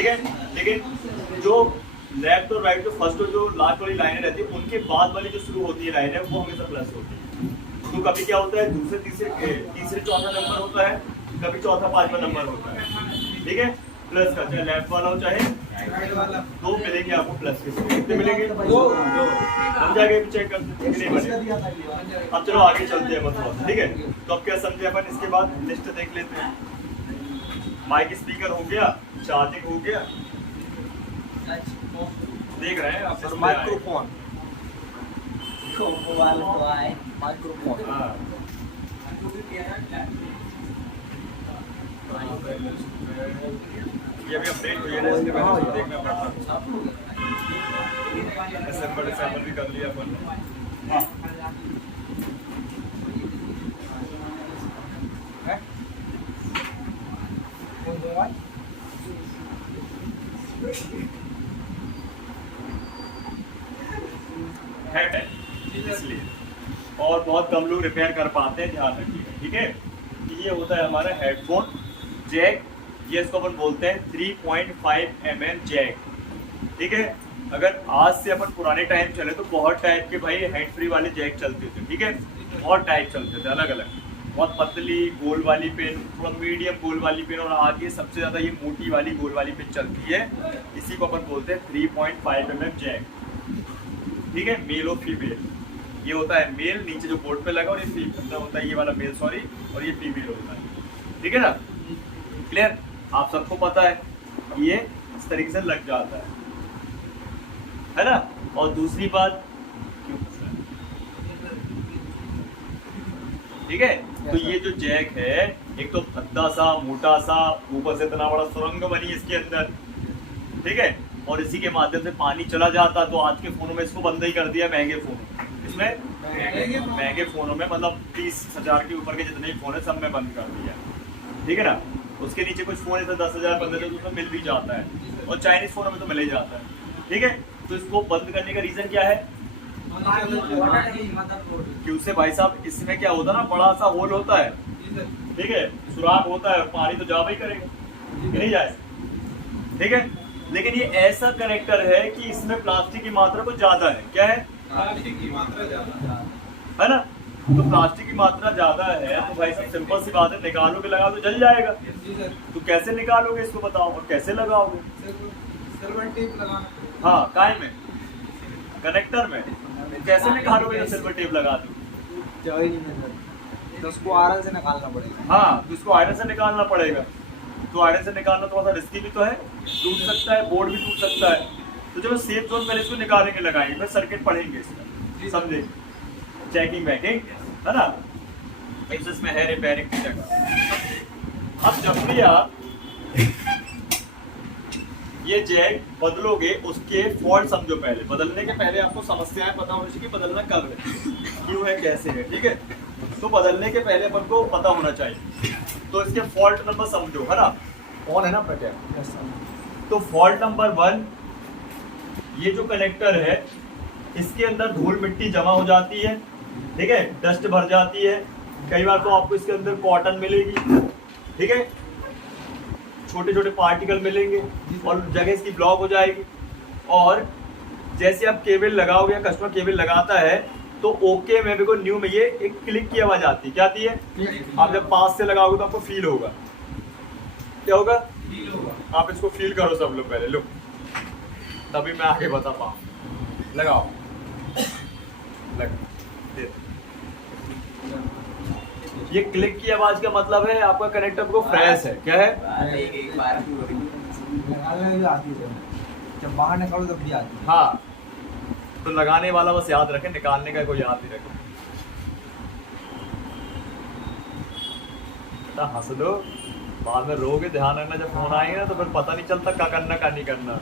ठीक है। लेकिन जो लेफ्ट और राइट, जो फर्स्ट और जो लास्ट वाली लाइनें रहती है, उनके बाद वाली जो शुरू होती है लाइन है, वो हमेशा प्लस होती है। तो कभी क्या होता है, दूसरे तीसरे चौथा नंबर होता है, कभी चौथा पांचवा नंबर होता है, ठीक है। प्लस का चाहे लेफ्ट वाला हो चाहे राइट वाला, दो मिलेंगे आपको प्लस के। कितने मिलेंगे? दो। समझ आगे चेक कर। अब चलो आगे चलते हैं मतलब, ठीक है। तो अब क्या समझे अपन, इसके बाद लिस्ट देख लेते हैं। माइक स्पीकर हो गया, चार्जिंग हो गया, देख रहे हैं आप, माइक्रोफोन माइक्रोफोन ये अभी अपडेट हुई है ना, इसके बाद इसको देखना पड़ता है। असेंबल भी कर लिया अपन ने। है इसलिए, और बहुत कम लोग रिपेयर कर पाते हैं, ध्यान रखिएगा, ठीक है। ये होता है हमारा हेडफोन जैक, ये इसको अपन बोलते हैं 3.5 mm जैक, ठीक है। अगर आज से अपन पुराने टाइम चले तो बहुत टाइप के भाई हैंड फ्री वाले जैक चलते थे, ठीक है। बहुत टाइप चलते थे अलग अलग, बहुत पतली गोल वाली पेन, थोड़ा मीडियम गोल वाली पेन, और आगे सबसे ज़्यादा ये मोटी वाली गोल वाली पेन चलती है। इसी को अपन बोलते हैं 3.5 mm जैक, ठीक है। मेल और फीमेल, ये होता है मेल नीचे जो बोर्ड पे लगा, और ये फीमेल होता है, ये वाला मेल सॉरी, और ये फीमेल होता है, ठीक है ना। क्लियर, आप सबको पता है ये इस तरीके से लग जाता है ना। और दूसरी बात, ठीक है, तो ये जो जैक है, एक तो भद्दा सा मोटा सा, ऊपर से इतना बड़ा सुरंग बनी इसके अंदर, ठीक है। और इसी के माध्यम से पानी चला जाता, तो आज के फोनों में इसको बंद ही कर दिया, महंगे फोन इसमें, महंगे फोनों में मतलब 30,000 के ऊपर के जितने फोन है सब में बंद कर दिया, ठीक है ना। उसके नीचे कुछ फोन ऐसे 10,000 15,000 उसमें मिल भी जाता है, और चाइनीज फोनों में तो मिल ही जाता है, ठीक है। तो इसको बंद करने का रीजन क्या है कि उससे भाई साहब इसमें क्या होता है ना, बड़ा सा होल होता है, ठीक है, सुराख होता है, पानी तो जा ही करेगा, नहीं जाए, ठीक है। लेकिन ये ऐसा कनेक्टर है कि इसमें प्लास्टिक की मात्रा कुछ ज्यादा है, क्या है, प्लास्टिक की मात्रा ज्यादा है ना। तो प्लास्टिक की मात्रा ज्यादा है, तो भाई साहब सिंपल सी बात है, निकालोगे लगाओ तो जल जाएगा। तो कैसे निकालोगे इसको बताओ, और कैसे लगाओगे? सिल्वर टेप लगाना। हाँ, काय में, कनेक्टर में कैसे निकालोगे जब सिल्वर टेप लगा दो? तो उसको आयरन से निकालना पड़ेगा। हाँ, तो इसको आयरन से निकालना पड़ेगा। तो आयरन से निकालना थोड़ा सा रिस्की भी तो है, टूट सकता है, बोर्ड भी टूट सकता है। तो जब सेफ जोन पहले इसको निकालेंगे, लगाएंगे, फिर सर्किट पढ़ेंगे इसका, समझे, चेकिंग बैकिंग, है ना। इसमें है रिपेयरिंग की जगह। अब जब भी आप ये जैक बदलोगे, उसके फॉल्ट समझो पहले, बदलने के पहले आपको समस्याएं पता होनी चाहिए कि बदलना कब है, क्यों है, कैसे है, ठीक है। तो बदलने के पहले अपन को पता होना चाहिए, तो इसके फॉल्ट नंबर समझो, है ना। कौन है ना पता, तो फॉल्ट नंबर 1, ये जो कनेक्टर है इसके अंदर धूल मिट्टी जमा हो जाती है, ठीक है, डस्ट भर जाती है। कई बार तो आपको इसके अंदर कॉटन मिलेगी, ठीक है, छोटे छोटे पार्टिकल मिलेंगे, और जगह इसकी ब्लॉक हो जाएगी। और जैसे आप केबल लगाओगे, या कस्टमर केबल लगाता है, तो ओके में देखो न्यू में ये एक क्लिक की आवाज आती है, क्या आती है? आप जब पास से लगाओगे तो आपको फील होगा, क्या होगा? फील होगा। आप इसको फील करो सब लोग पहले, लो, तभी मैं आगे बता पाऊँ। लगाओ, लग दे। ये क्लिक की आवाज का मतलब है आपका कनेक्टर को फ्रेश है, क्या है? जब बाहर निकालो तब भी आती है। हाँ, तो लगाने वाला बस याद रखे, निकालने का कोई याद नहीं रखे। हंस दो, बाद में रोगे, ध्यान रखना जब फोन आएगा ना तो फिर पता नहीं चलता क्या करना क्या नहीं करना।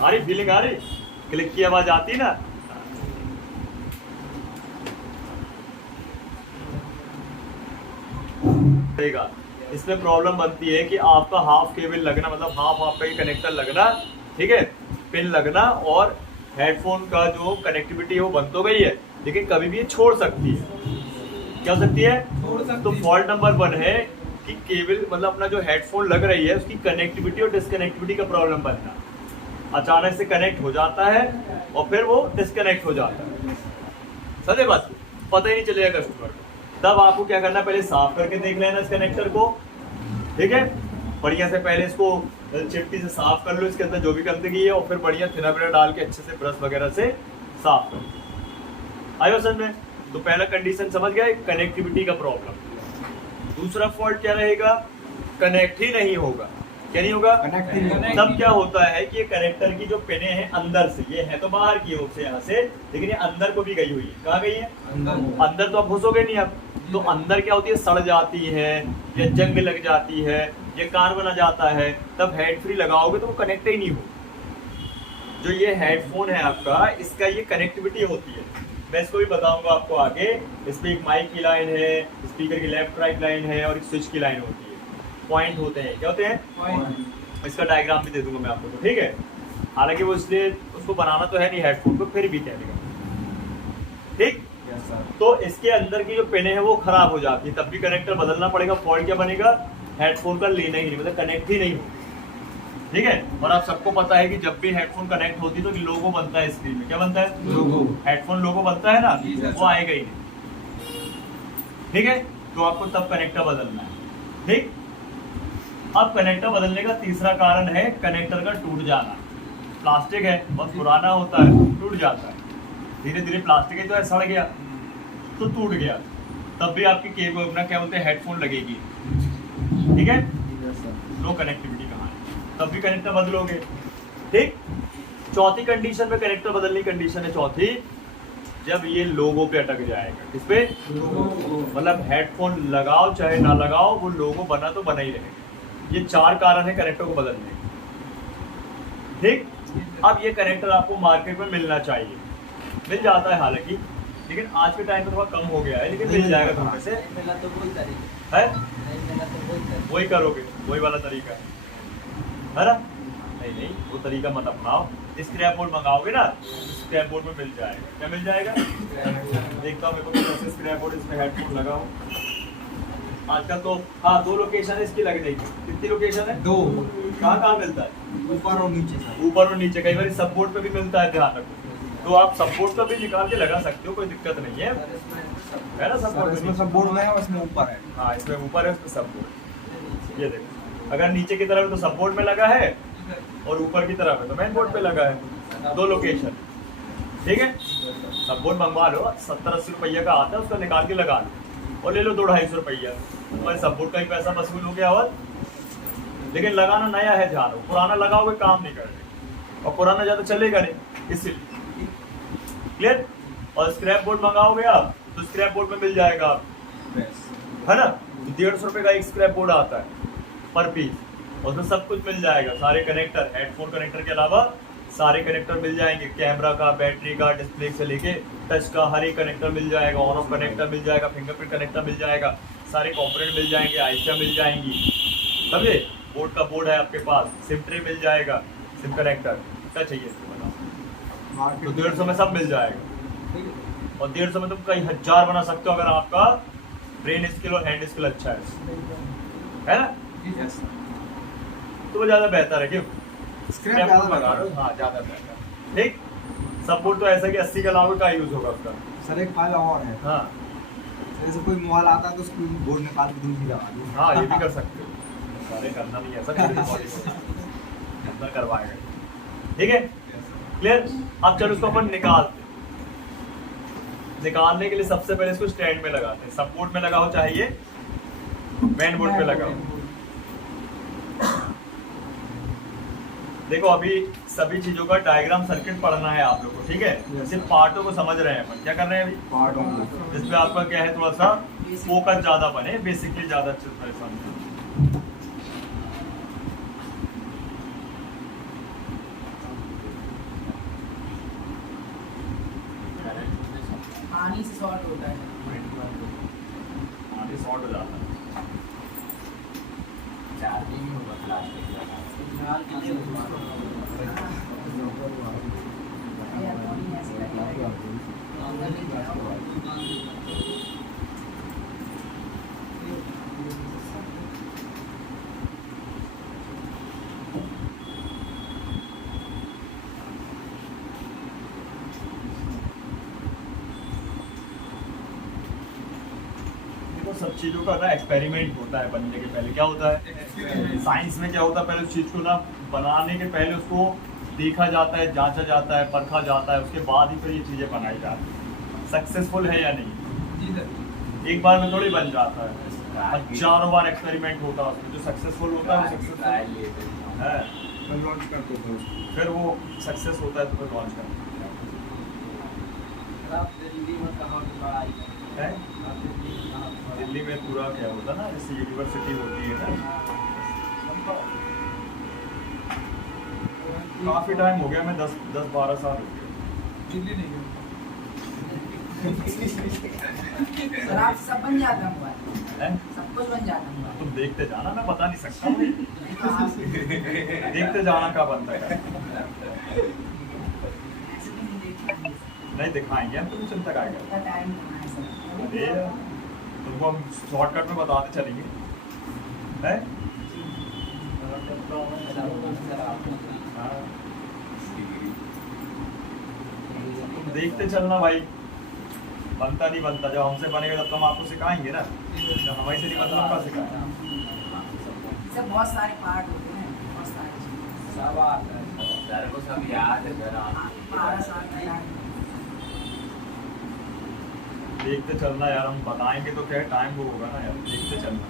आ रही फीलिंग, आ रही, क्लिक की आवाज आती ना। इसमें प्रॉब्लम बनती है कि आपका हाफ केबल लगना, मतलब हाफ आपका ये कनेक्टर लगना, ठीक है, पिन लगना, और हेडफोन का जो कनेक्टिविटी है वो बन तो गई है, लेकिन कभी भी ये छोड़ सकती है, क्या हो सकती है? छोड़ सकती तो है। फॉल्ट नंबर 1 है कि केबल मतलब अपना जो हेडफोन लग रही है उसकी कनेक्टिविटी और डिस्कनेक्टिविटी का प्रॉब्लम बनना, अचानक से कनेक्ट हो जाता है और फिर वो डिस्कनेक्ट हो जाता है। समझे बात? पता ही नहीं चलेगा कस्टमर को। तब आपको क्या करना है, पहले साफ करके देख लेना इस कनेक्टर को, ठीक है, बढ़िया से पहले इसको चिपटी से साफ कर लो, इसके अंदर जो भी गंदगी है, और फिर बढ़िया थिना बिना डाल के अच्छे से ब्रश वगैरह से साफ करो। आयो समझ में? तो पहला कंडीशन समझ गए, कनेक्टिविटी का प्रॉब्लम। दूसरा फॉल्ट क्या रहेगा? कनेक्ट ही नहीं होगा। क्या नहीं होगा? कनेक्ट ही नहीं होगा। तब क्या होता है कि ये कनेक्टर की जो पिने हैं अंदर से, ये है तो बाहर की ओर से यहाँ से, लेकिन ये अंदर को भी गई हुई है। कहाँ गई है? अंदर तो आप घुसोगे नहीं आप, तो अंदर क्या होती है, सड़ जाती है या जंग लग जाती है या कार बना जाता है, तब हेड फ्री लगाओगे तो वो कनेक्ट ही नहीं हो। जो ये हेडफोन है आपका, इसका ये कनेक्टिविटी होती है, मैं इसको भी बताऊंगा आपको आगे। इसमें एक माइक की लाइन है, स्पीकर की लेफ्ट राइट लाइन है और एक स्विच की लाइन होती है, पॉइंट होते हैं। क्या होते हैं? इसका डायग्राम भी दे दूंगा मैं आपको, ठीक है। हालांकि वो इसलिए उसको बनाना तो है नहीं हेडफोन को, फिर भी क्या देगा, ठीक। तो इसके अंदर की जो पिने हैं वो खराब हो जाती है, तब भी कनेक्टर बदलना पड़ेगा। फॉल्ट क्या बनेगा? हेडफोन का लेना ही नहीं, मतलब कनेक्ट ही नहीं हो, ठीक है। और आप सबको पता है कि जब भी हेडफोन कनेक्ट होती है तो लोगो बनता है स्क्रीन में। क्या बनता है? लोगो। हेडफोन लोगो बनता है ना, जी सर। वो आएगा ही नहीं, ठीक है। तो आपको तब कनेक्टर बदलना है, ठीक। अब कनेक्टर बदलने का तीसरा कारण है कनेक्टर का टूट जाना। प्लास्टिक है, बहुत पुराना होता है, टूट जाता है, धीरे धीरे प्लास्टिक ही तो है, सड़ गया तो टूट गया, तब भी आपकी केबल अपना क्या बोलते हैं हेडफोन लगेगी, ठीक है। लो कनेक्टिविटी कहाँ है, तब भी कनेक्टर बदलोगे, ठीक। चौथी कंडीशन में कनेक्टर बदलने की कंडीशन है चौथी, जब ये लोगो पे अटक जाएगा। किस पे? मतलब हेडफोन लगाओ चाहे ना लगाओ, वो लोगो बना तो बना ही रहेगा। ये चार कारण है कनेक्टर को बदलने के, ठीक। अब ये कनेक्टर आपको मार्केट में मिलना चाहिए, मिल जाता है हालांकि, लेकिन आज के टाइम पे थोड़ा कम हो गया है, लेकिन मिल जाएगा थोड़े से, है वही करोगे, वही वाला तरीका है ना? नहीं नहीं, वो तरीका मत अपनाओ। स्क्रैप बोर्ड मंगाओगे ना, स्क्रैप बोर्ड में मिल जाएगा। क्या मिल जाएगा? देखता हूँ मेरे को कैसे स्क्रैप बोर्ड, इसमें हेडफोन लगा हो आजकल तो। हाँ, 2 लोकेशन है इसकी लगने की। कितनी लोकेशन है? 2। कहाँ कहाँ मिलता है? ऊपर और नीचे सर। ऊपर और नीचे, कई बार सब बोर्ड पे भी मिलता है, ध्यान रखो। तो आप सब बोर्ड का भी निकाल के लगा सकते हो, कोई दिक्कत नहीं है ना? सब सर बोर्ड इसमें सब बोर्ड में है और इसमें ऊपर है। हाँ, इसमें ऊपर है, उसमें सब बोर्ड। ये देखो, अगर नीचे की तरफ है तो सब बोर्ड में लगा है, और ऊपर की तरफ है तो मेन बोर्ड पे लगा है। 2 लोकेशन, ठीक है। सब बोर्ड मंगवा लो, 70-80 रुपया का आता है, उसका निकाल के लगा लो और ले लो 200-250 रुपया, तुम्हारे सब बोर्ड का ही पैसा वसूल हो गया। और लेकिन लगाना नया है, ध्यान रखो, पुराना लगाओगे काम नहीं करेगा, और पुराना ज़्यादा चलेगा नहीं, इसलिए क्लियर। और स्क्रैप बोर्ड मंगाओगे आप तो स्क्रैप बोर्ड में मिल जाएगा आप, है ना? 150 रुपये का एक स्क्रैप बोर्ड आता है पर पीस, और उसमें सब कुछ मिल जाएगा, सारे कनेक्टर, हेडफोन कनेक्टर के अलावा सारे कनेक्टर मिल जाएंगे, कैमरा का, बैटरी का, डिस्प्ले से लेके टच का हर एक कनेक्टर मिल जाएगा, ऑन ऑफ कनेक्टर मिल जाएगा, फिंगरप्रिंट कनेक्टर मिल जाएगा, सारे कॉम्पोनेंट मिल जाएंगे, आईसियाँ मिल जाएंगी, समझे? बोर्ड का बोर्ड है आपके पास, सिम ट्रे मिल जाएगा, सिम कनेक्टर, क्या चाहिए इसको बताओ? तो 150 में सब मिल जाएगा, और 150 में तुम कई हजार बना सकते हो अगर आपका ब्रेन स्किल और हैंड स्किल अच्छा है ना? तो वो ज़्यादा बेहतर है, क्यों? स्क्रैप स्क्रैप ज़्यादा मंगा लो, हाँ ज़्यादा बेहतर, ठीक। सब बोर्ड तो ऐसा कि 80 के अलावा का यूज़ होगा उसका। सर एक फायदा और है, हाँ जैसे कोई मोबाइल आता है तो उसको बोर्ड निकाल के दूसरी लगा दो। हाँ, ये भी कर सकते हो, सारे करना नहीं है, सब कितना करवाएगा, ठीक है, क्लियर। अब चलो उसको अपन निकालने के लिए सबसे पहले इसको स्टैंड में लगाते हैं। सब बोर्ड में लगाओ चाहे ये मेन बोर्ड पे लगाओ। देखो, अभी सभी चीजों का डायग्राम सर्किट पढ़ना है आप लोग को, ठीक है। सिर्फ पार्टों को समझ रहे हैं अपन, क्या कर रहे हैं अभी? पार्टों को। जिसपे आपका क्या है, थोड़ा सा फोकस ज्यादा बने, बेसिकली ज्यादा अच्छे से समझे। पानी से शॉर्ट होता है। आगे शॉर्ट हो जाता है। चार्जिंग होगा प्लास्टिक का। फिलहाल के लिए सब चीज़ों का ना एक्सपेरिमेंट होता है बनने के पहले। क्या होता है साइंस में, क्या होता है पहले उस चीज़ को ना बनाने के पहले उसको देखा जाता है, जांचा जाता है, परखा जाता है, उसके बाद ही फिर ये चीज़ें बनाई जाती हैं। सक्सेसफुल है या नहीं, जी सर। एक बार में थोड़ी बन जाता है, हजारों बार एक्सपेरिमेंट होता है उसमें। जो सक्सेसफुल होता है वो सक्सेसफुल है, मैं लॉन्च करते थे उसको। फिर वो सक्सेस होता है तो फिर लॉन्च करते आप दिल्ली में कहाँ पे पढ़ाई हैं। आप दिल्ली में कहाँ पे पढ़ाई? दिल्ली में पूरा क्या होता है ना, जैसे यूनिवर्सिटी होती है ना, काफ़ी टाइम हो गया, मैं 10-12 साल हो गए। दिल्ली नहीं गया। सर आप सब बन जाता हुआ हैं? सब कुछ बन जाता हुआ तुम देखते जाना, मैं बता नहीं सकता हूँ। देखते जाना का बनता है, नहीं दिखाएंगे हम, तुम चिंता का आएगा। टाइम कहाँ है सर? अरे तुमको हम शॉर्टकट में बताते चलेंगे हैं। हाँ, तुम देखते चलना भाई, बनता नहीं बनता, जब हमसे बनेगा तब तो हम आपको सिखाएंगे ना, जब हमारे से नहीं बनता हम क्या सिखाएंगे। सर बहुत सारे पार्ट होते हैं, बहुत सारे चीज़ें। सब आता है सर को, सब याद है सर। 12 साल का टाइम। देखते चलना यार, हम बताएंगे तो क्या टाइम वो होगा ना यार, देखते चलना।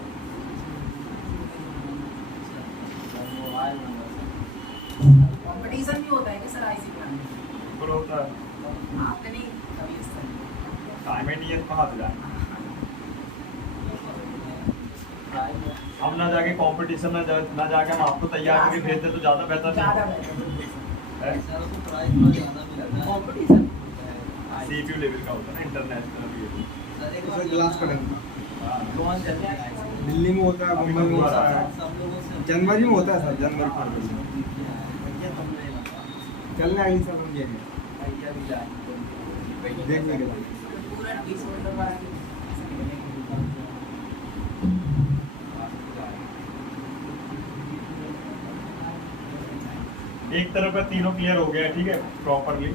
मोबाइल नंबर कंपटीशन भी होता है कि सर आईसी का? बिल्कुल होता है, आपने नहीं कभी इस तरह? टाइम ही नहीं है, कहाँ से जाए। हम ना जाके कंपटीशन में ना जाके हम आपको तैयार करके भेज दे तो ज़्यादा बेहतर ज़्यादा नहीं बेहतर। है। सर को प्राइस थोड़ा ज़्यादा मिलता है। कंपटीशन CPU लेवल का होता है ना, इंटरनेशनल भी। सर एक जैसे ग्लास का डंडा हाँ, कौन चल रहा है? दिल्ली में होता है, मुंबई में होता है, सब लोगों से जनवरी में होता है सर, जनवरी फरवरी में। भैया तुमने नहीं बताया। चलने अगली साल हम जाएंगे, भैया भी जाएंगे। देखने के लिए। पूरा डिसऑर्डर वाला एक तरफ का तीनों क्लियर हो गया, ठीक है प्रॉपरली।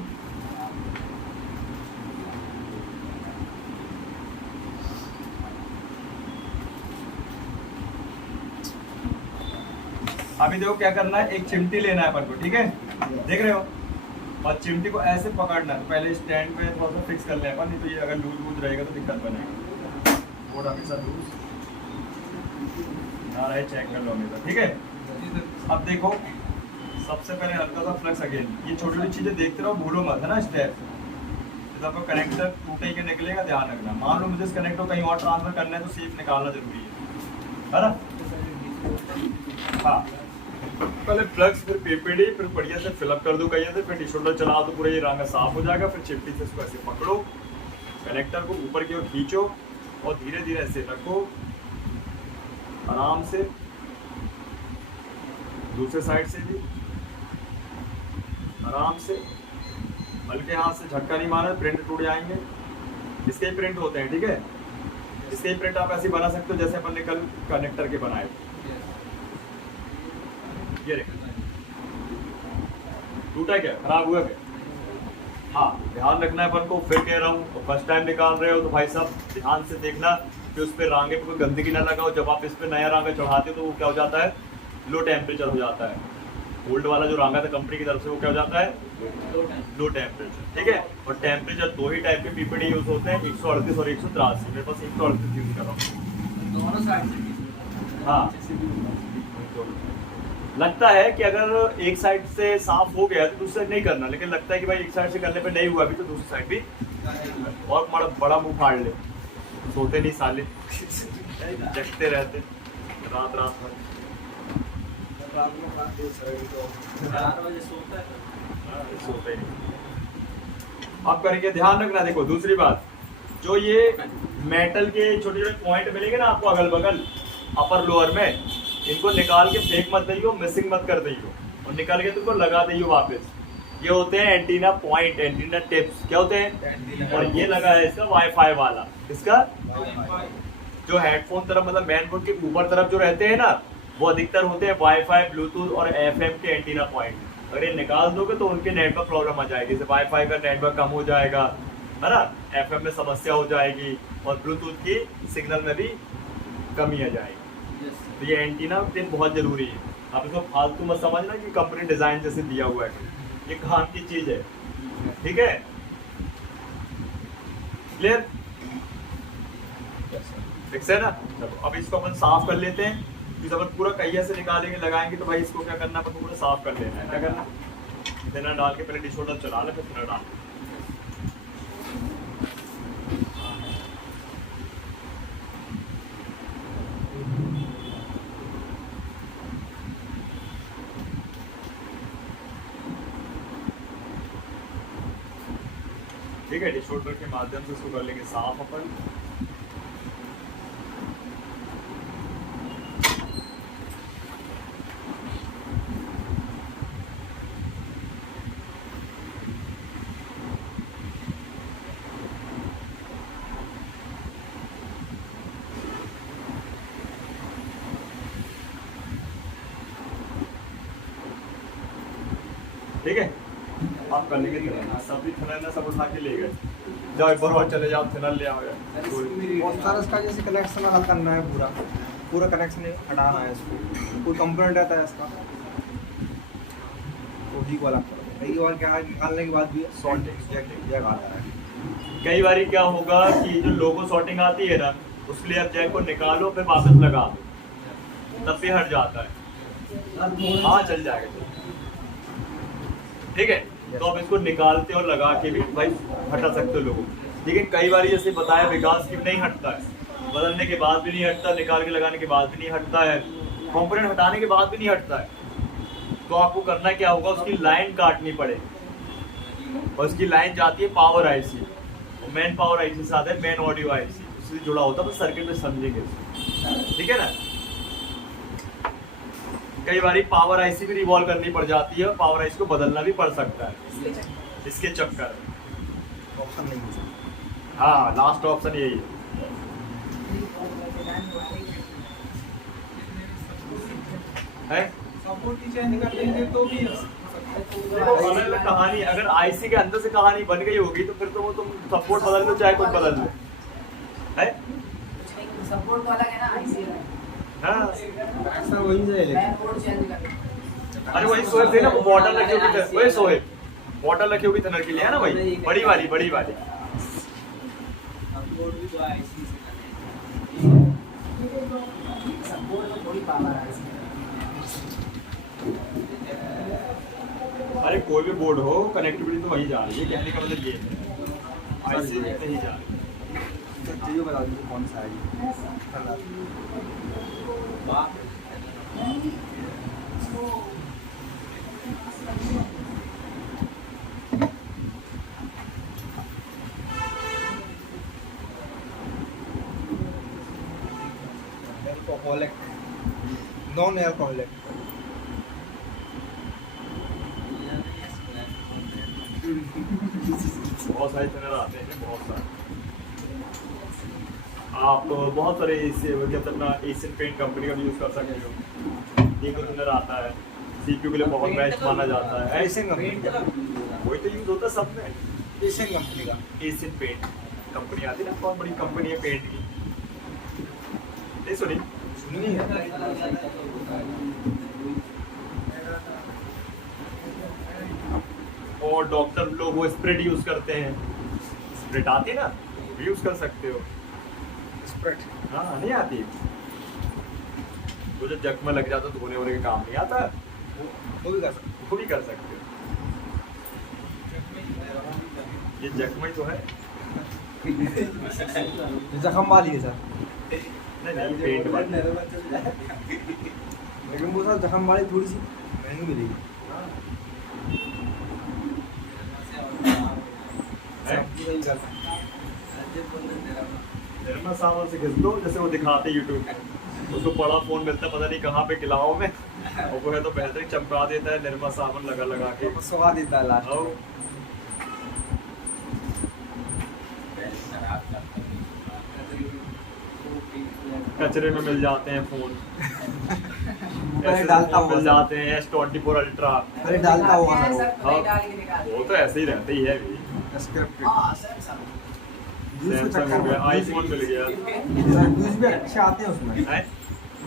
अभी देखो क्या करना है, एक चिमटी लेना है अपन को, ठीक है देख रहे हो, और चिमटी को ऐसे पकड़ना है। तो पहले स्टैंड पे थोड़ा सा फिक्स कर ले अपन, नहीं तो ये अगर लूज वूज रहेगा तो दिक्कत बनेगा। बोर्ड हमेशा लूज ना रहे, चेक कर लो हमेशा, ठीक है। अब देखो सबसे पहले हल्का सा फ्लक्स अगेन, ये छोटी छोटी चीजें देखते रहो, भूलो मत, है ना स्टेप। जब आपका कनेक्टर टूटे के निकलेगा ध्यान रखना। मान लो मुझे इस कनेक्टर को कहीं और ट्रांसफर करना है तो सीप निकालना जरूरी है ना। हाँ, पहले प्लग्स, फिर पीपीडी, फिर बढ़िया से फिलअप कर दो कहीं से, फिर टी-शोल्डर चला दो, पूरा ये रंग साफ हो जाएगा। फिर चिमटी से इसको ऐसे पकड़ो, कनेक्टर को ऊपर की ओर खींचो और धीरे धीरे ऐसे रखो आराम से। दूसरे साइड से भी आराम से, हल्के हाथ से, झटका नहीं मारना, प्रिंट टूट जाएंगे। इसके ही प्रिंट होते हैं, ठीक है। इसके ही प्रिंट आप ऐसे बना सकते हो जैसे अपन ने कल कनेक्टर के बनाए। ये टूटा क्या, खराब हुआ क्या? हाँ, ध्यान रखना है अपन को। फिर कह रहा हूँ, फर्स्ट टाइम निकाल रहे हो तो भाई साहब ध्यान से देखना कि उस पर रांगे पे कोई गंदगी ना लगाओ। जब आप इस पे नया रांगा चढ़ाते हो तो वो क्या हो जाता है, लो टेम्परेचर हो जाता है। ओल्ड वाला जो रांगा था कंपनी की तरफ से वो क्या हो जाता है, लो टेम्परेचर, ठीक है। और टेम्परेचर दो ही टाइप के पीपीडी यूज होते हैं, 138 और 183। मेरे पास 138 यूज कर रहा हूँ। दोनों साइड से हाँ, लगता है कि अगर एक साइड से साफ हो गया तो दूसरी साइड नहीं करना, लेकिन लगता है कि भाई एक साइड से करने पे नहीं हुआ अभी तो दूसरी साइड भी, और बड़ा मुंह फाड़ ले। सोते नहीं साले, जगते रहते रात रात भर। 4 बजे सोता है। सोते ही नहीं। अब करेंगे, ध्यान रखना। देखो दूसरी बात, जो ये मेटल के छोटे छोटे पॉइंट मिलेंगे ना आपको अगल बगल अपर लोअर में, इनको निकाल के फेंक मत दियो, मिसिंग मत कर दियो, और निकाल के तुमको लगा दियो वापस। ये होते हैं एंटीना पॉइंट, एंटीना टिप्स। क्या होते हैं? और ये लगा है इसका वाईफाई वाला, इसका जो हेडफोन तरफ मतलब मेन बोर्ड के ऊपर तरफ जो रहते हैं ना, वो अधिकतर होते हैं वाईफाई, ब्लूटूथ और एफएम के एंटीना पॉइंट। अगर ये निकाल दोगे तो उनके नेटवर्क प्रॉब्लम आ जाएगी। जैसे वाईफाई का नेटवर्क कम हो जाएगा, है ना, FM में समस्या हो जाएगी और ब्लूटूथ की सिग्नल में भी कमी आ जाएगी। यस तो ये एंटीना पिन बहुत जरूरी है। आप इसको फालतू मत समझना कि कंपनी डिजाइन जैसे दिया हुआ है, ये काम की चीज है, ठीक है, क्लियर, फिक्स है ना। चलो अब इसको अपन साफ कर लेते हैं, क्योंकि अपन पूरा कहिया से निकालेंगे लगाएंगे तो भाई इसको क्या करना, अपन पूरा साफ कर लेना है। क्या करना, थिनर डाल के पहले डिश होल्डर चला ले, फिर थिनर डाल। ठीक है, डिश होल्डर के माध्यम से इसको कर लेंगे साफ अपन। ठीक है, आप कर लेंगे थिनर, सभी थिनर ने सब उठा के ले गए। जाओ एक बार और चले जाओ, थिनर ले आओ यार। बहुत सारा इसका जैसे कनेक्शन अलग करना है, पूरा पूरा कनेक्शन हटाना है इसको, कोई कंपोनेंट रहता है इसका तो उसी को अलग करो। कई बार क्या है, निकालने के बाद भी सॉल्टिंग जैक आता है। कई बार क्या होगा कि जो लोगो शॉर्टिंग आती है ना, उसके लिए आप जैक को निकालो फिर वापस लगा दो, तब भी हट जाता है। हाँ चल जाएगा, ठीक है। तो आप इसको निकालते और लगा के भी भाई हटा सकते हो लोगों, लेकिन कई बार जैसे बताया विकास की नहीं हटता है, बदलने के बाद भी नहीं हटता, निकाल के लगाने के बाद भी नहीं हटता है, कंपोनेंट हटाने के बाद भी नहीं हटता है। तो आपको करना क्या होगा, उसकी लाइन काटनी पड़ेगी, और उसकी लाइन जाती है power IC, main power IC से आता है मेन ऑडियो आईसी, उससे जुड़ा होता है, तो सर्किट में समझेंगे, ठीक है ना। कई बार पावर आईसी भी रिवॉल्व करनी पड़ जाती है, और पावर आईसी को बदलना भी पड़ सकता है इसके चक्कर में। ऑप्शन नहीं है इसका। हाँ लास्ट ऑप्शन यही है। सपोर्ट की चेंज कर देंगे तो भी देखो अलग अलग कहानी, अगर आईसी के अंदर से कहानी बन गई होगी तो फिर तो वो तुम सपोर्ट बदल लो चाहे कुछ बदल लो, है। सपोर्ट तो अलग है ना, आईसी अलग है। हाँ कनेक्शन वही से है लेकिन बैक बोर्ड चेंज कर। अरे वही सोहेब थे ना, बॉटल रखी होगी, वही सोहेब बॉटल रखी होगी थिनर के लिए, है ना भाई, बड़ी वाली बड़ी वाली। अपलोड भी तो आईसी से करना है। सपोर्ट में थोड़ी पावर है। अरे कोई भी बोर्ड हो, कनेक्टिविटी तो वही जा रही है, कहने का मतलब ये है, आईसी नहीं जा रही। तो ये बता दीजिए कौन सा है ये। वाह अल्कोहलिक, नॉन अल्कोहलिक। बहुत सारे थिनर आते हैं, बहुत सारे। आप बहुत सारे अपना एशियन पेंट कंपनी का भी यूज़ कर सकते हो। एक थिनर आता है, सीपीयू के लिए बहुत बेस्ट माना जाता है। एशियन कंपनी का, वही तो यूज़ होता है सब में। एशियन कंपनी का। एशियन पेंट कंपनी आती है ना, बहुत बड़ी कंपनी है पेंट की, नहीं सुनी? सुनी है। और डॉक्टर लोग वो स्प्रेड यूज़ करते हैं, स्प्रेड आती है ना, यूज़ कर सकते हो। स्प्रेड हाँ नहीं आती, तो जब जख्म लग जाता तो धोने वोने के काम नहीं आता, वो भी कर सकते वो भी कर सकते हो। ये जख्म ही तो है, हैं। जख्म वाली है सर, नहीं पेंट वाली। लेकिन वो सर जख्म वाली थोड़ी सी महंगी मिलेगी। है? वही कर सकते निर्मा सावन से घिस दो, जैसे वो दिखाते यूट्यूब पे, उसको बड़ा फोन मिलता है पता नहीं कहाँ पे गिलाओ में, और वो है तो बेहतरीन चमका देता है निर्मा सावन लगा लगा के। हैं। सुखा देता है लास्ट आओ, में। कचरे में मिल जाते हैं फोन, पहले ऐसे डालता फोन मिल हुआ जाते हैं S24 अल्ट्रा, पहले डालता होगा ना वो। सब नहीं डाल के निकाल। वो तो ऐसे ही रहते ही है अभी। एस्केप हाँ सैमसंग सैमसंग हो गया, आईफोन मिल गया। व्यूज भी अच्छे आते हैं उसमें, हैं?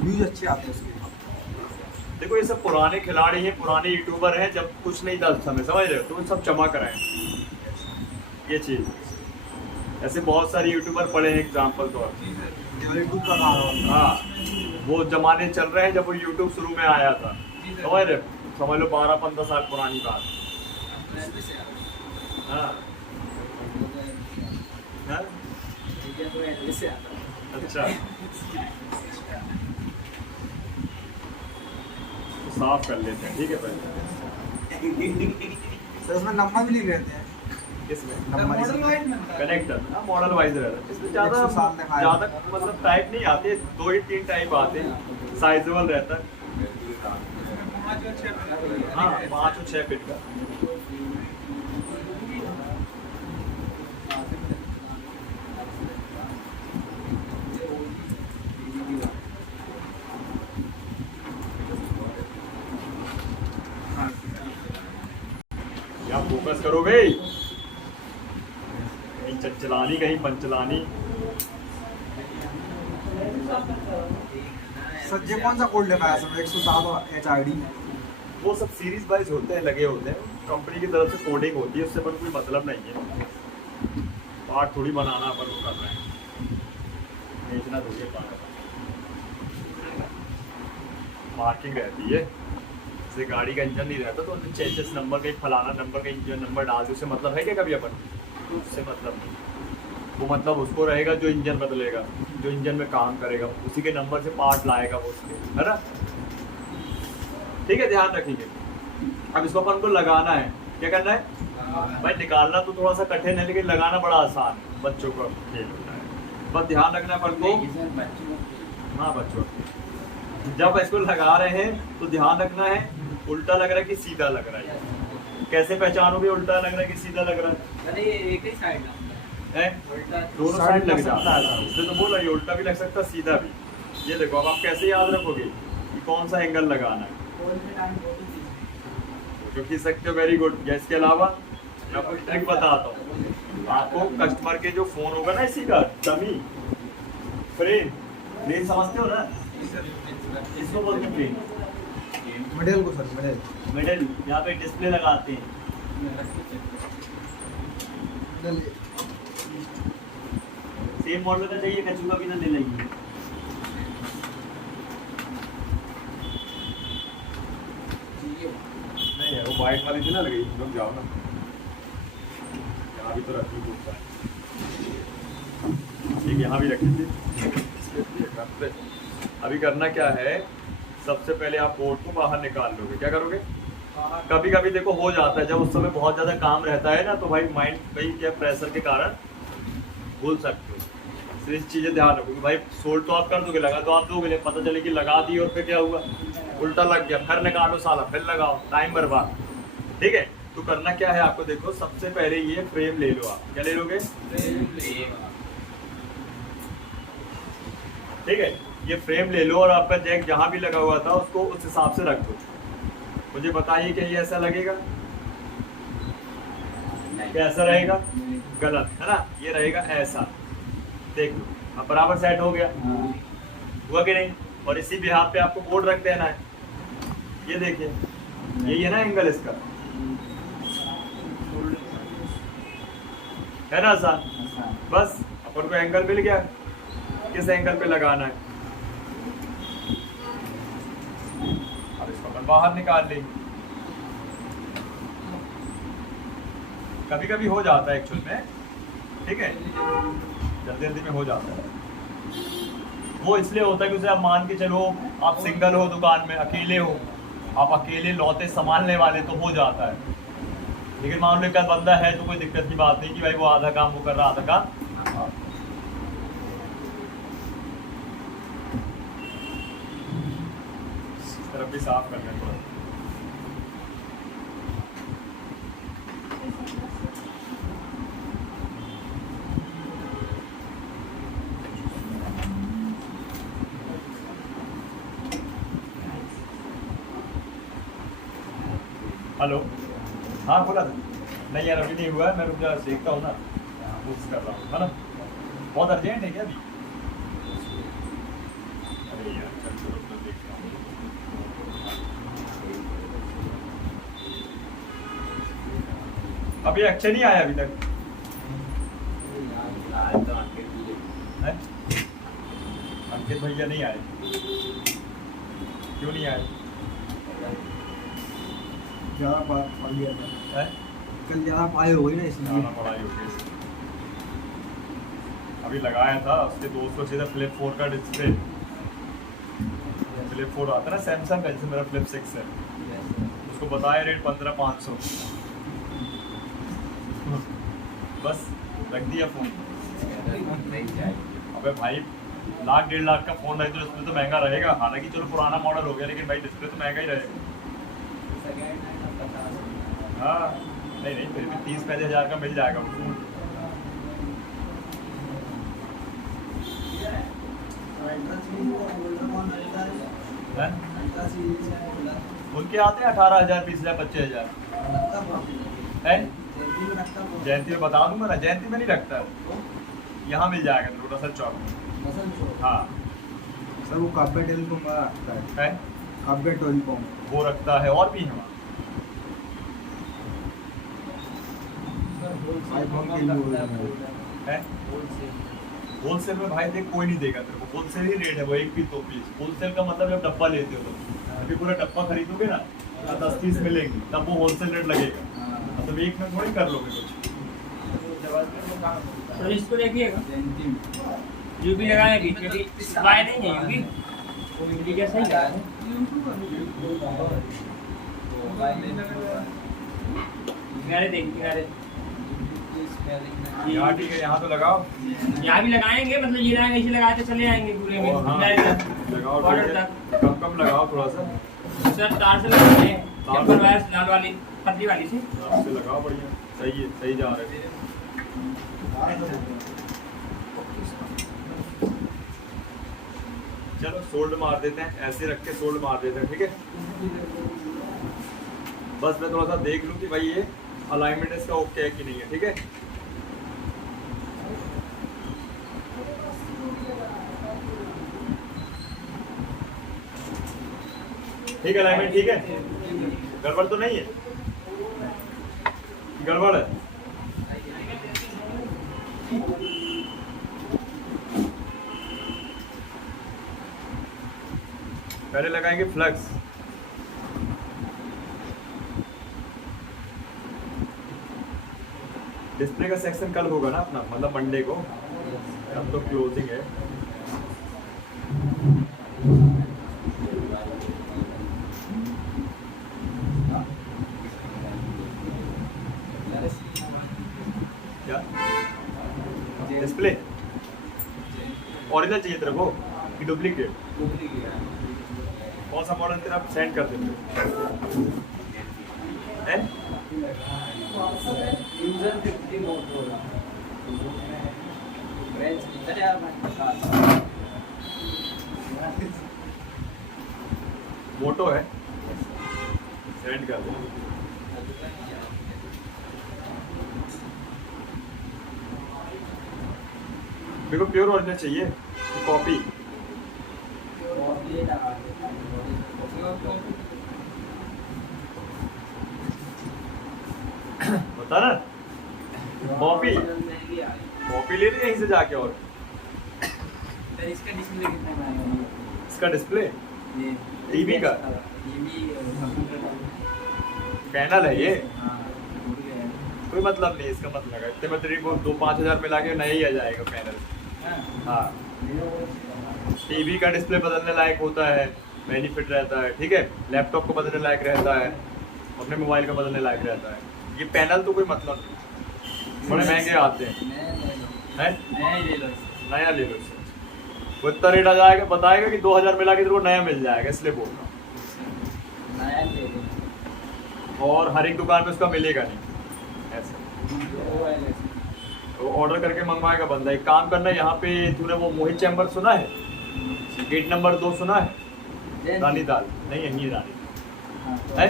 व्यूज अच्छे आते हैं उसके। देखो ये सब पुराने खिलाड़ी हैं, पुराने यूट्यूबर हैं, जब कुछ नहीं था उस समय, समझ रहे हो, तो वो सब जमा कराएं ये चीज। ऐसे बहुत सारे यूट्यूबर पड़े हैं एग्जाम्पल तौर पर। यूट्यूब का नाम है। हाँ, वो जमाने चल रहे हैं जब वो यूट्यूब शुरू में आया था, समझ रहे हो? समझ लो 12-15 साल पुरानी बात। हाँ हाँ? अच्छा, तो साफ कर लेते हैं, ठीक है पहले। सर इसमें नंबर भी लिख रहते हैं। किसमें? नंबर मॉडल वाइज मिलता है। कनेक्टर, हाँ मॉडल वाइज रहता है। इसमें ज़्यादा 107 दिखाया। ज़्यादा मतलब टाइप नहीं आते, 2 ही 3 टाइप आते हैं, साइजेबल रहता है। 5 और 6 हाँ 5 और 6 फीट का। क्या फोकस करोगे? कहीं चंचलानी कहीं पंचलानी। सर ये कौन सा कोड लिखा है सर? 107 HID। वो सब सीरीज वाइज होते हैं, लगे होते हैं, कंपनी की तरफ से कोडिंग होती है, उससे अपन कोई मतलब नहीं है। पार्ट थोड़ी बनाना अपन को कर रहे हैं, बेचना थोड़ी है पार्ट। मार्किंग रहती है, जैसे गाड़ी का इंजन नहीं रहता तो उनमें चेसिस नंबर का, फलाना नंबर का इंजन नंबर डाल दो, उससे मतलब है क्या कभी अपन? उससे मतलब नहीं। वो मतलब उसको रहेगा जो इंजन बदलेगा, जो इंजन में काम करेगा, उसी के नंबर से पार्ट लाएगा वो उसके, है ना? ठीक है, ध्यान रखिए। अब इसको अपन को लगाना है, क्या करना है भाई? निकालना तो थोड़ा सा कठिन है लेकिन लगाना बड़ा आसान है, बच्चों को खेल होता है। बस ध्यान रखना है अपन को। हाँ बच्चों, जब इसको लगा रहे हैं तो ध्यान रखना है उल्टा लग रहा है कि सीधा लग रहा है। कैसे पहचानोगे उल्टा लग रहा है कि सीधा लग रहा है? अरे एक ही साइड है? दोनों साइड लग जाता है, इसलिए तो बोला ये उल्टा भी लग सकता है सीधा भी। ये देखो, अब आप कैसे याद रखोगे कि कौन सा एंगल लगाना है? जो खींच सकते हो, वेरी गुड। या इसके अलावा मैं आपको ट्रिक बताता हूँ। आपको कस्टमर के जो फोन होगा ना, इसी का डमी फ्रेम, फ्रेम समझते हो ना? इसको बोलते हैं फ्रेम। मिडिल को सर, मिडिल मिडिल, यहाँ पे डिस्प्ले लगाते हैं। मिडिल। सेम मॉडल का चाहिए, कचू का भी ना ले लेंगे। नहीं है, वो वाइट वाली थी ना, लगी लोग जाओ ना, यहाँ भी तो रखी खूब सारी, ठीक यहाँ भी रखी थी। अभी करना क्या है, सबसे पहले आप बोर्ड को बाहर निकाल लोगे। क्या करोगे? कभी कभी देखो हो जाता है, जब उस समय बहुत ज़्यादा काम रहता है ना, तो भाई माइंड भाई क्या प्रेशर के कारण भूल सकते हो। तो इस चीज़ें ध्यान रखो कि भाई सोल्ड तो आप कर दोगे, लगा तो आप दोगे, पता चले कि लगा दी और फिर क्या हुआ, उल्टा लग गया, फिर निकालो साला, फिर लगाओ, टाइम बर्बाद। ठीक है, तो करना क्या है आपको, देखो सबसे पहले ये फ्रेम ले लो। आप क्या ले लोगे? ठीक है, ये फ्रेम ले लो और आपका जैक जहाँ भी लगा हुआ था उसको उस हिसाब से रख दो। मुझे बताइए कि ये ऐसा लगेगा? कैसा रहेगा? गलत है ना, ये रहेगा ऐसा। देख लो, अब बराबर सेट हो गया, हुआ कि नहीं? और इसी बिहार पे आपको बोर्ड रख देना है। ये देखिए, यही है ना एंगल इसका, है ना आसान? बस अपन को एंगल मिल गया, किस एंगल पे लगाना है। अब इसको अपन बाहर निकाल लेंगे। कभी कभी हो जाता है एक्चुअल में, ठीक है, जल्दी जल्दी में हो जाता है। वो इसलिए होता है कि उसे आप मान के चलो, आप सिंगल हो दुकान में, अकेले हो, आप अकेले लौते संभालने वाले, तो हो जाता है। लेकिन मान लो एक बंदा है तो कोई दिक्कत की बात नहीं कि भाई वो आधा काम वो कर रहा, आधा काम। इस तरफ भी साफ करना है थोड़ा। हेलो, हाँ बोला था। नहीं यार अभी नहीं हुआ है, मैं रुक जा देखता हूँ ना, कोशिश कर रहा हूँ, है ना। बहुत अर्जेंट है क्या अभी? अरे यार चल चलो मैं देखता हूँ। अभी एक्शन ही आया अभी तक है? अंकित भैया नहीं आए, क्यों नहीं आए? ज़्यादा पढ़ लिया था, है? कल ज़्यादा पाए हो गई ना इसलिए। ज़्यादा पढ़ाई हो गई। अभी लगाया था उसके 200 सीधा फ्लिप 4 का डिस्प्ले, फ्लिप 4 आता है ना सैमसंग का, जैसे मेरा फ्लिप 6 है, उसको बताया रेट 15,500 बस रख दिया फोन। अबे भाई 1,00,000-1,50,000 का फोन है तो डिस्प्ले तो महंगा रहेगा, हालांकि चलो पुराना मॉडल हो गया लेकिन भाई डिस्प्ले तो महंगा ही रहेगा। हाँ नहीं नहीं फिर भी 30-35 हज़ार का मिल जाएगा वो फोन। हैं? उनके आते हैं 18,000, 20,000, 25,000 है। जयंती में बता दूंगा ना, जयंती में नहीं रखता, यहाँ मिल जाएगा थोड़ा सा चौक में। हाँ सर वो काव्य टेलीकॉम का रखता है, है काव्य टेलीकॉम। वो रखता है, और भी है वहाँ। आईफोन के लिए वो है होलसेल में भाई देख कोई नहीं देगा तेरे को, होलसेल ही रेट है वो, 1 पीस 2 पीस। होलसेल का मतलब जब डब्बा लेते हो तो अभी पूरा डब्बा खरीदोगे ना 10-30 मिलेंगे, तब वो होलसेल रेट लगेगा, मतलब एक में थोड़ी कर लोगे कुछ। तो इसको देखिएगा यूबी लगाएगी क्योंकि वाई नहीं है यूबी कैसा ही है किनारे देख किनारे यहाँ ठीक है, यहाँ तो लगाओ, यहाँ भी लगाएंगे, मतलब ये लगाएंगे इसे लगाते चले जाएंगे पूरे में और हाँ, किनारे तक लगाओ बॉर्डर ठीक है। तक। कम कम लगाओ थोड़ा सा, सर तार से लगाते हैं तार टेम्पर से। वायर लाल वाली पतली वाली से। आपसे लगाओ बढ़िया, सही है, सही जा रहे हैं। चलो सोल्ड मार देते हैं, ऐसे रख के सोल्ड मार देते हैं, ठीक है। बस मैं थोड़ा सा देख लूँ कि भाई ये अलाइनमेंट इसका ओके है कि नहीं है, ठीक है। ठीक है अलाइनमेंट ठीक है, गड़बड़ तो नहीं है, गड़बड़ है। पहले लगाएंगे फ्लक्स, डिस्प्ले का सेक्शन कल होगा ना अपना, मतलब मंडे को, अब तो क्लोजिंग है। क्या डिस्प्ले ओरिजिनल चाहिए तेरे को कि डुप्लीकेट? कौन सा मॉडल तेरा आप सेंड कर देते हैं? मोटो है, सेंड कर दो। मेरे को प्योर ओरिजिनल चाहिए, कॉपी। बता ना, कॉपी कॉपी ले रही यहीं से जाके। और इसका डिस्प्ले कितना का है? इसका डिस्प्ले ये टीवी का पैनल है ये, कोई मतलब नहीं इसका, मत लगा इतने में तेरी को 2-5 हज़ार में लाके नया ही आ जाएगा पैनल। हाँ टीवी का डिस्प्ले बदलने लायक होता है, बेनिफिट रहता है, ठीक है। लैपटॉप को बदलने लायक रहता है, अपने मोबाइल का बदलने लायक रहता है। ये पैनल तो कोई मतलब नहीं, बड़े महंगे आते हैं। नया ले लो इससे, वो इतना रेट आ जाएगा, बताएगा कि 2,000 मिला के तेरे को नया मिल जाएगा, इसलिए बोल रहा हूँ। और हर एक दुकान पे उसका मिलेगा नहीं ऐसे, तो ऑर्डर करके मंगवाएगा बंदा। एक काम करना, यहाँ पे तूने वो मोहित चैम्बर सुना है, गेट नंबर 2 सुना है? रानी दाल नहीं, यही रानी है,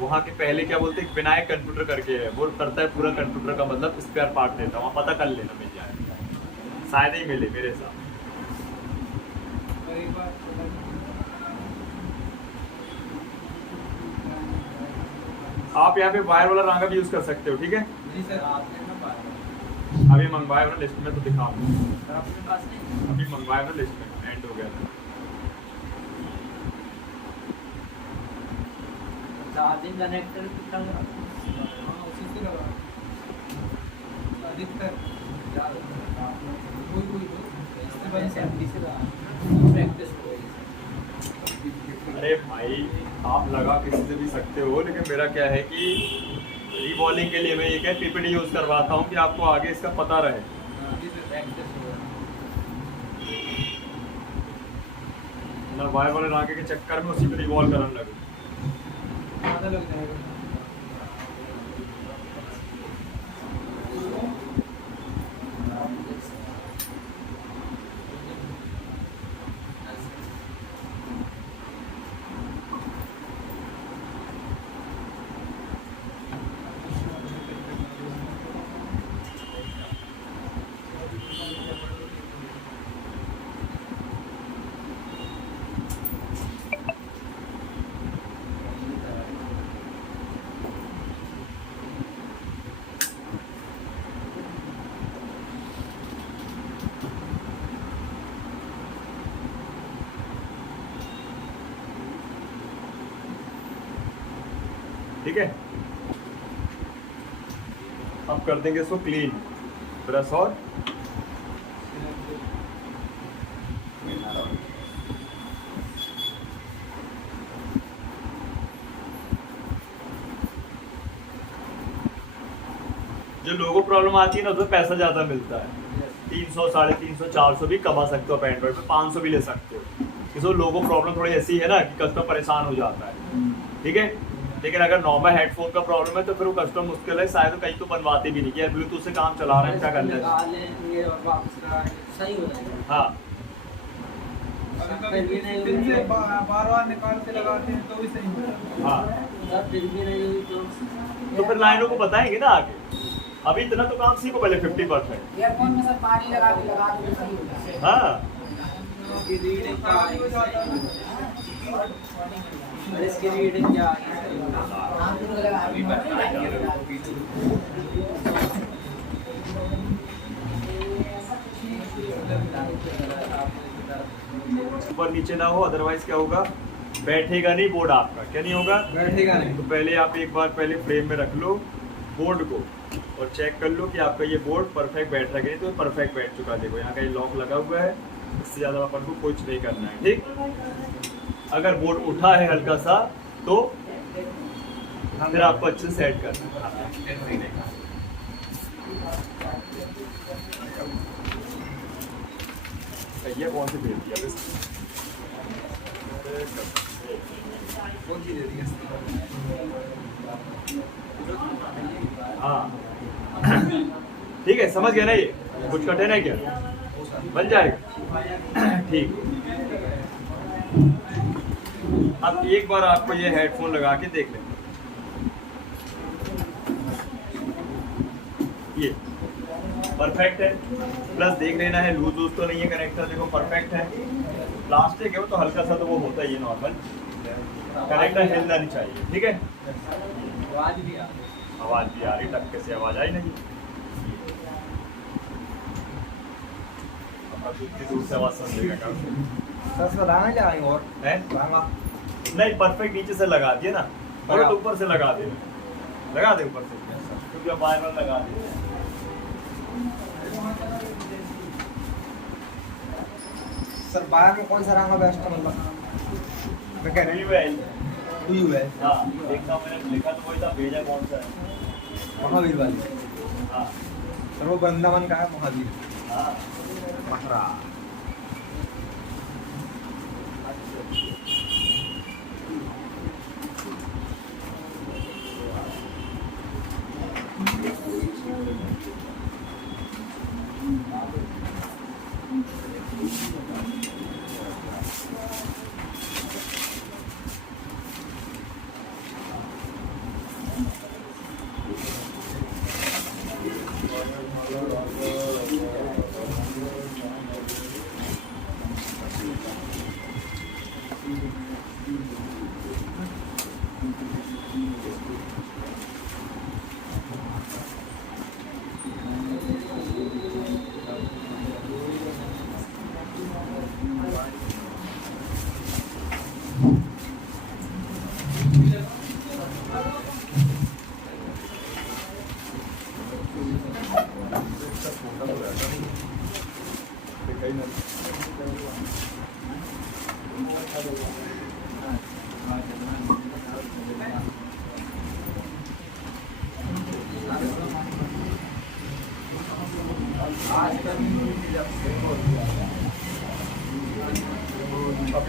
वहाँ के पहले क्या बोलते हैं, विनायक कंप्यूटर करके है, वो करता है पूरा कंप्यूटर का मतलब स्पेयर पार्ट देता है, वहाँ पता कर लेना मिल जाए, शायद ही मिले मेरे हिसाब से। और एक बार आप यहाँ पे वायर वाला रांगा भी यूज कर सकते हो, ठीक है। जी सर, आपने ना बात अभी मंगवाए वाला लिस्ट में तो दिखा दूँ, सर आपके पास नहीं अभी मंगवाए वाला लिस्ट में एंड हो गया था। चार्जिंग कनेक्टर कितना लगा? हाँ उसी से लगा अधिकतर कोई इससे बड़ी से एमडी से लगा प्रैक्टिस हो गई। अरे भाई आप लगा किसी से भी सकते हो, लेकिन मेरा क्या है कि रीबॉलिंग के लिए मैं ये क्या पीपीडी यूज करवाता हूँ कि आपको आगे इसका पता रहे। जी सर, प्रैक्टिस हो गई। ना वायर वाले रांगे के चक्कर में उसी पे रिवॉल्व करने लगे। ज़्यादा लग जाएगा। ठीक है, अब कर देंगे इसको क्लीन ब्रश और जो लोगों को प्रॉब्लम आती है ना उसमें पैसा ज्यादा मिलता है, 300 350 400 भी कमा सकते हो आप एंड्रॉइड में, 500 भी ले सकते हो। इसमें लोगों को प्रॉब्लम थोड़ी ऐसी है ना कि कस्टमर परेशान हो जाता है, ठीक है। लेकिन अगर नॉर्मल हेडफोन का प्रॉब्लम है तो फिर वो कस्टमर मुश्किल है, शायद कहीं तो बनवाते भी नहीं कि यार ब्लूटूथ से काम चला रहे हैं, क्या करना लगा है। लेंगे और वापस लगा लेंगे, सही हो जाएगा। हाँ कभी कभी दिन से बार निकाल के लगाते हैं तो भी सही होता है। हाँ, सर फिर भी नहीं हुई तो फिर लाइनों को बताएंगे ना आगे। अभी इतना तो काम सीखो पहले 50%। एयरफोन में सर पानी लगा के तो सही हो जाए। हाँ इसकी रीडिंग क्या खराब ही हो जाता है। और इसकी रीडिंग क्या आई? आम को लगा ऊपर नीचे ना हो, अदरवाइज क्या होगा, बैठेगा नहीं बोर्ड आपका। क्या नहीं होगा? बैठेगा नहीं। तो पहले आप एक बार पहले फ्रेम में रख लो बोर्ड को और चेक कर लो कि आपका ये बोर्ड परफेक्ट बैठ रहा है, तो परफेक्ट बैठ चुका है। देखो यहाँ का ये लॉक लगा हुआ है, इससे ज़्यादा अपन को कुछ नहीं करना है, ठीक। अगर बोर्ड उठा है हल्का सा तो फिर आपको अच्छे से सेट करना है। ये कौन सी भेज दिया? कौन सी दे दी है? हाँ ठीक है, समझ गया ना। ये कुछ कठिन है क्या? बन जाएगा, ठीक। अब एक बार आपको ये हेडफोन लगा के देख लें। ये परफेक्ट है, प्लस देख लेना है लूज वूज तो नहीं है कनेक्टर। देखो परफेक्ट है, प्लास्टिक है वो तो हल्का सा तो वो होता ही है नॉर्मल, कनेक्टर हिलना नहीं चाहिए, ठीक है। आवाज भी आ रही है। आवाज भी आ रही, टक्के से आवाज आई नहीं। अब इतनी दूर से आवाज समझेगा क्या? सर इसमें लगाना क्या आएंगे और है लगाना? नहीं, परफेक्ट नीचे से लगा दिए ना, और लगा। तो ऊपर से लगा दे, लगा दे ऊपर से, क्योंकि अब बार बार लगा दे। सर बाहर में कौन सा रंगा बेस्ट है? मतलब मैं कह रही हूँ है हाँ, देखता हूँ, मैंने लिखा तो वही था, भेजा कौन सा है। महावीर वाली। हाँ सर वो वृंदावन का है महावीर। हाँ मथुरा। अभी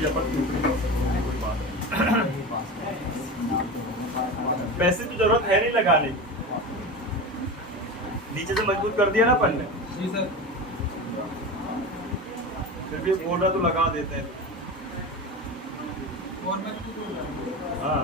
अपन कोई बात है। पैसे की जरूरत है नहीं लगाने की, नीचे से मजबूत कर दिया ना अपन ने, जी सर। फिर भी बोल रहा तो लगा देते हैं। और मैं कुछ हाँ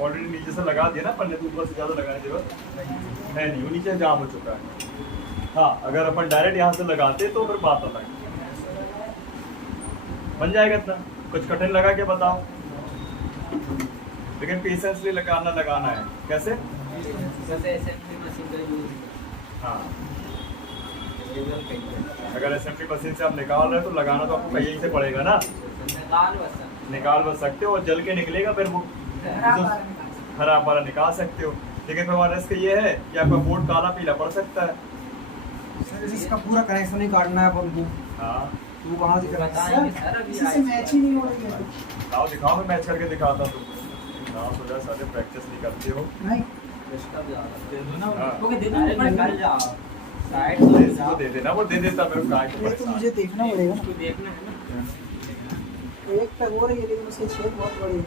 ऑलरेडी नीचे से लगा दिया ना अपन ने, तो ऊपर से ज्यादा लगाने की जरूरत है नहीं, वो नीचे जाम हो चुका है। हाँ अगर अपन डायरेक्ट यहाँ से लगाते तो फिर बात अलग है। बन जाएगा इतना, कुछ कठिन लगा के बताओ, लेकिन पेशेंसली लगाना है। कैसे? हाँ अगर असेंबली मशीन से आप निकाल रहे हो तो लगाना तो आपको कहीं से पड़ेगा ना, निकाल बस सकते हो और जल के निकलेगा, फिर वो खराब वाला निकाल सकते हो। लेकिन फिर हमारा रिस्क ये है कि आपका बोर्ड काला पीला पड़ सकता है। सर इसका पूरा कनेक्शन ही काटना है अपन को। हाँ तू वहाँ से बताएंगे सर अभी किसी से मैच ही नहीं हो रही है। लाओ दिखाओ, मैं मैच करके दिखाता हूँ तुमको। ना सोचा सारे प्रैक्टिस नहीं करते हो। नहीं हाँ ओके दे दो निकल जाओ साइड तो इसको दे देना, वो दे देता मेरे को काय को ये तो परेशान। मुझे देखना पड़ेगा ना। देखना है ना। एक पे हो रही है लेकिन उसकी शेप बहुत बड़ी है।